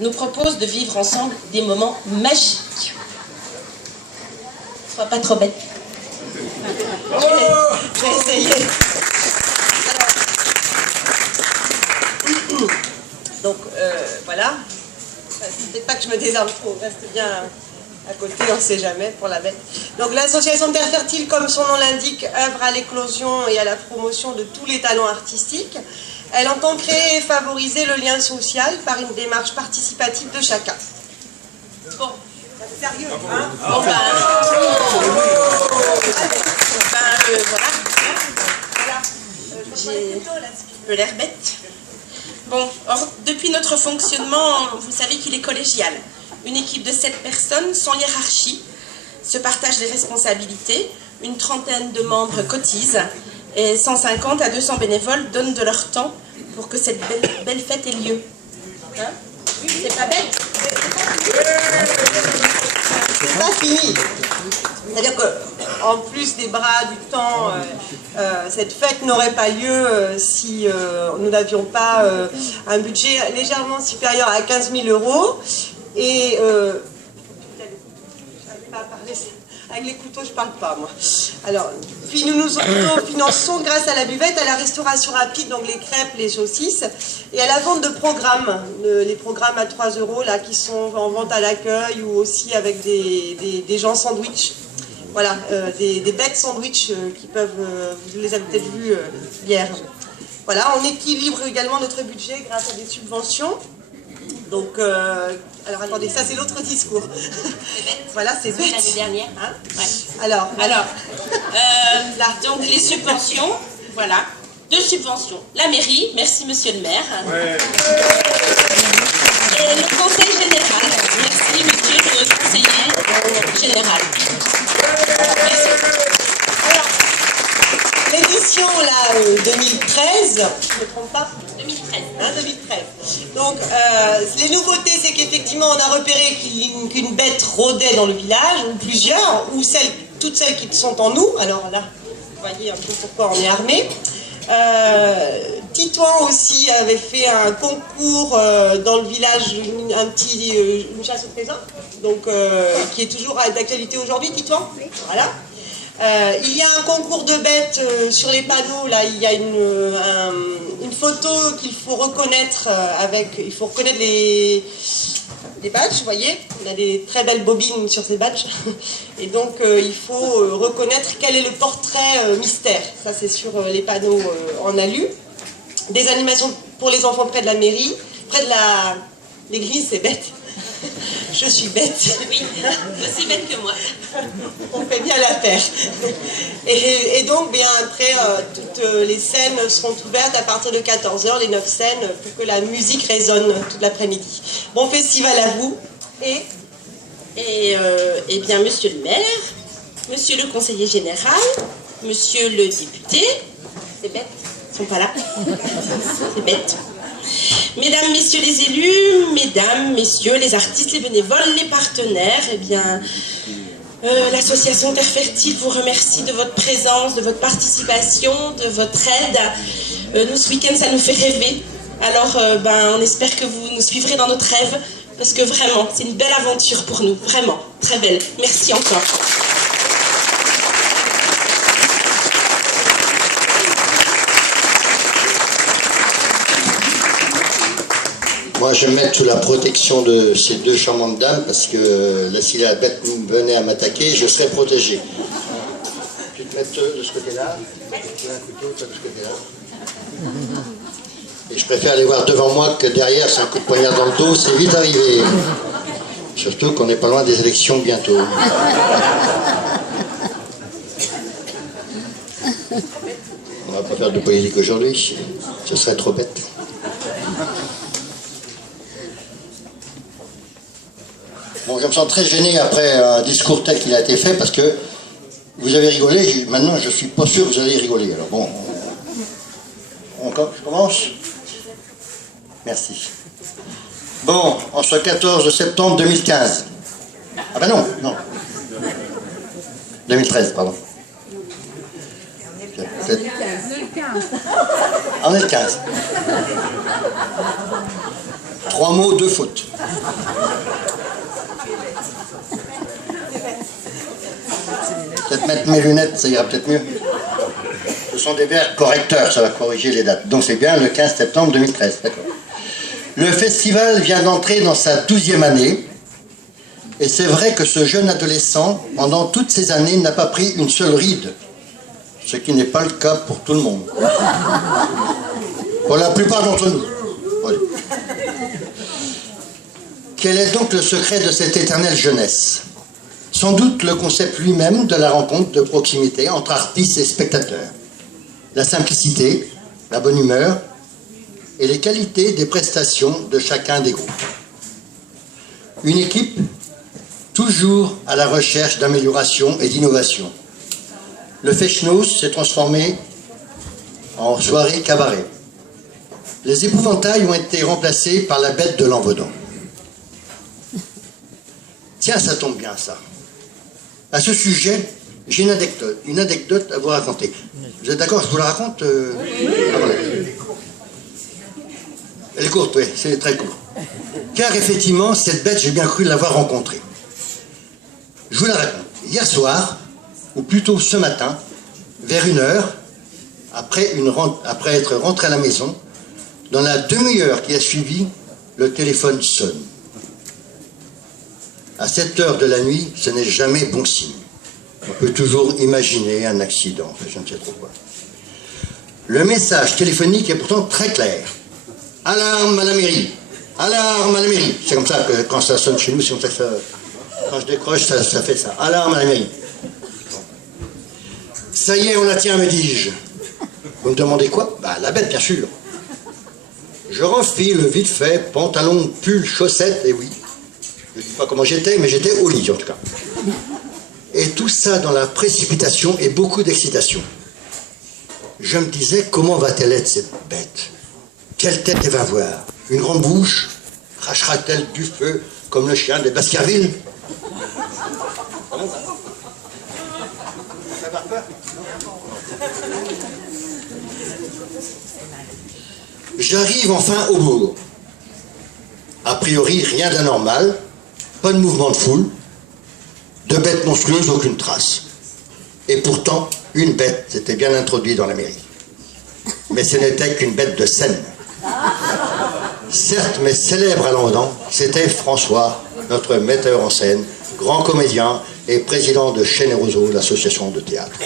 nous propose de vivre ensemble des moments magiques. Sois pas trop bête. Je vais essayer. Alors, donc, voilà. Peut-être pas que je me désarme trop, reste bien à côté, on ne sait jamais pour la bête. Donc l'association Terre Fertile, comme son nom l'indique, œuvre à l'éclosion et à la promotion de tous les talents artistiques. Elle entend créer et favoriser le lien social par une démarche participative de chacun. Bon, c'est sérieux, hein? Bon, voilà. J'ai peu l'air bête. Bon, or, depuis notre fonctionnement, vous savez qu'il est collégial. Une équipe de 7 personnes, sans hiérarchie, se partagent les responsabilités. Une trentaine de membres cotisent et 150 à 200 bénévoles donnent de leur temps pour que cette belle fête ait lieu. Hein? C'est pas bête. C'est pas fini. C'est-à-dire qu'en plus des bras, du temps, cette fête n'aurait pas lieu si nous n'avions pas un budget légèrement supérieur à 15 000 €. Et je n'arrive pas à parler, avec les couteaux je ne parle pas moi. Alors, puis nous nous finançons grâce à la buvette, à la restauration rapide, donc les crêpes, les saucisses, et à la vente de programmes, les programmes à 3 € là, qui sont en vente à l'accueil ou aussi avec des gens sandwich. Voilà, des bêtes sandwich qui peuvent, vous les avez peut-être vus hier. Voilà, on équilibre également notre budget grâce à des subventions. Donc, alors attendez, ça c'est l'autre discours. Voilà, c'est bête. L'année dernière. Hein, ouais. Alors, là, donc les subventions, voilà. 2 subventions. La mairie, merci monsieur le maire. Ouais. Et le conseil général, merci monsieur le conseiller général. Merci. Alors, l'édition là, 2013, je ne me trompe pas, 2013. Hein, 2013. Donc, les nouveautés, c'est qu'effectivement, on a repéré qu'une bête rôdait dans le village, ou plusieurs, ou toutes celles qui sont en nous. Alors là, vous voyez un peu pourquoi on est armé. Titouan aussi avait fait un concours dans le village, une chasse au trésor, donc qui est toujours d'actualité aujourd'hui, Titouan. Voilà. Il y a un concours de bêtes sur les panneaux, là il y a une photo qu'il faut reconnaître il faut reconnaître les badges, vous voyez, on a des très belles bobines sur ces badges, et donc il faut reconnaître quel est le portrait mystère, ça c'est sur les panneaux en alu. Des animations pour les enfants près de la mairie, près de l'église, c'est bête. Je suis bête. Oui, aussi bête que moi. On fait bien la paire. Et donc, bien après, toutes les scènes seront ouvertes à partir de 14 h, les 9 scènes, pour que la musique résonne toute l'après-midi. Bon festival à vous. Et bien, monsieur le maire, monsieur le conseiller général, monsieur le député, c'est bête, ils ne sont pas là, c'est bête. Mesdames, messieurs les élus, mesdames, messieurs les artistes, les bénévoles, les partenaires, eh bien, l'association Terre Fertile vous remercie de votre présence, de votre participation, de votre aide. Nous, ce week-end, ça nous fait rêver. Alors, on espère que vous nous suivrez dans notre rêve, parce que vraiment, c'est une belle aventure pour nous, vraiment, très belle. Merci encore. Moi, je vais me mettre sous la protection de ces 2 charmantes dames, parce que là, si la bête venait à m'attaquer, je serais protégé. Tu te mets de ce côté-là, tu as un couteau, toi de ce côté-là. Et je préfère aller voir devant moi que derrière, c'est un coup de poignard dans le dos, c'est vite arrivé. Surtout qu'on n'est pas loin des élections bientôt. On va pas faire de politique aujourd'hui, ce serait trop bête. Bon, je me sens très gêné après un discours tel qu'il a été fait, parce que vous avez rigolé, maintenant je ne suis pas sûr que vous allez rigoler. Alors bon, je commence. Merci. Bon, en ce 14 septembre 2015. Ah ben non. 2013, pardon. On est le 15. 3 mots, 2 fautes. Peut-être mettre mes lunettes, ça ira peut-être mieux. Ce sont des verres correcteurs, ça va corriger les dates. Donc c'est bien le 15 septembre 2013, d'accord. Le festival vient d'entrer dans sa 12e année. Et c'est vrai que ce jeune adolescent, pendant toutes ces années, n'a pas pris une seule ride. Ce qui n'est pas le cas pour tout le monde. Pour la plupart d'entre nous. Oui. Quel est donc le secret de cette éternelle jeunesse? Sans doute le concept lui-même de la rencontre de proximité entre artistes et spectateurs. La simplicité, la bonne humeur et les qualités des prestations de chacun des groupes. Une équipe toujours à la recherche d'amélioration et d'innovation. Le Festschnauze s'est transformé en soirée cabaret. Les épouvantails ont été remplacés par la bête de Lanvedon. Tiens, ça tombe bien, ça. À ce sujet, j'ai une anecdote à vous raconter. Vous êtes d'accord, je vous la raconte Ah, voilà. Elle est courte, oui, c'est très court. Car effectivement, cette bête, j'ai bien cru l'avoir rencontrée. Je vous la raconte. Hier soir, ou plutôt ce matin, vers 1h, après être rentré à la maison, dans la demi-heure qui a suivi, le téléphone sonne. À cette heure de la nuit, ce n'est jamais bon signe. On peut toujours imaginer un accident, je ne sais trop quoi. Le message téléphonique est pourtant très clair. Alarme à la mairie. Alarme à la mairie. C'est comme ça que quand ça sonne chez nous, c'est comme ça que ça... Quand je décroche, ça fait ça. Alarme à la mairie. Ça y est, on la tient, me dis-je. Vous me demandez quoi? Bah, la bête, bien sûr. Je renfile vite fait, pantalon, pull, chaussettes, et oui. Je ne dis pas comment j'étais, mais j'étais au lit, en tout cas. Et tout ça dans la précipitation et beaucoup d'excitation. Je me disais, comment va-t-elle être, cette bête? Quelle tête elle va avoir? Une grande bouche? Crachera-t-elle du feu comme le chien des Baskerville? J'arrive enfin au bourg. A priori, rien d'anormal, pas de mouvement de foule, de bêtes monstrueuses, aucune trace. Et pourtant, une bête s'était bien introduite dans la mairie. Mais ce n'était qu'une bête de scène. Certes, mais célèbre à Lanvedon, c'était François, notre metteur en scène, grand comédien et président de Generoso, l'association de théâtre.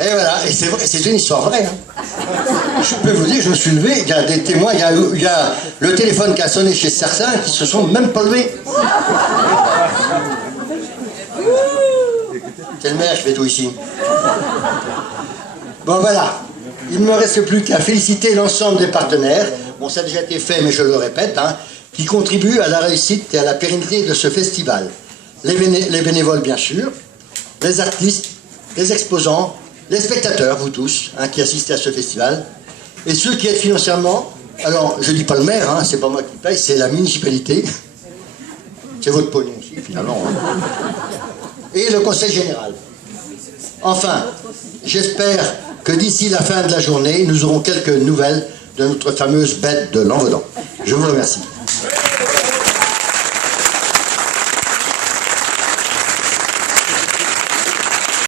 Et voilà, et c'est vrai, c'est une histoire vraie. Hein. Je peux vous dire, je me suis levé, il y a des témoins, il y a le téléphone qui a sonné chez certains qui se sont même pas levés. C'est le maire qui fait tout ici. Bon voilà, il ne me reste plus qu'à féliciter l'ensemble des partenaires, bon ça a déjà été fait mais je le répète, hein, qui contribuent à la réussite et à la pérennité de ce festival. Les bénévoles bien sûr, les artistes, les exposants, les spectateurs, vous tous, hein, qui assistez à ce festival, et ceux qui aident financièrement, alors je ne dis pas le maire, hein, c'est pas moi qui paye, c'est la municipalité, c'est votre pognon aussi finalement, hein. Et le conseil général. Enfin, j'espère que d'ici la fin de la journée, nous aurons quelques nouvelles de notre fameuse bête de Lanvedon. Je vous remercie.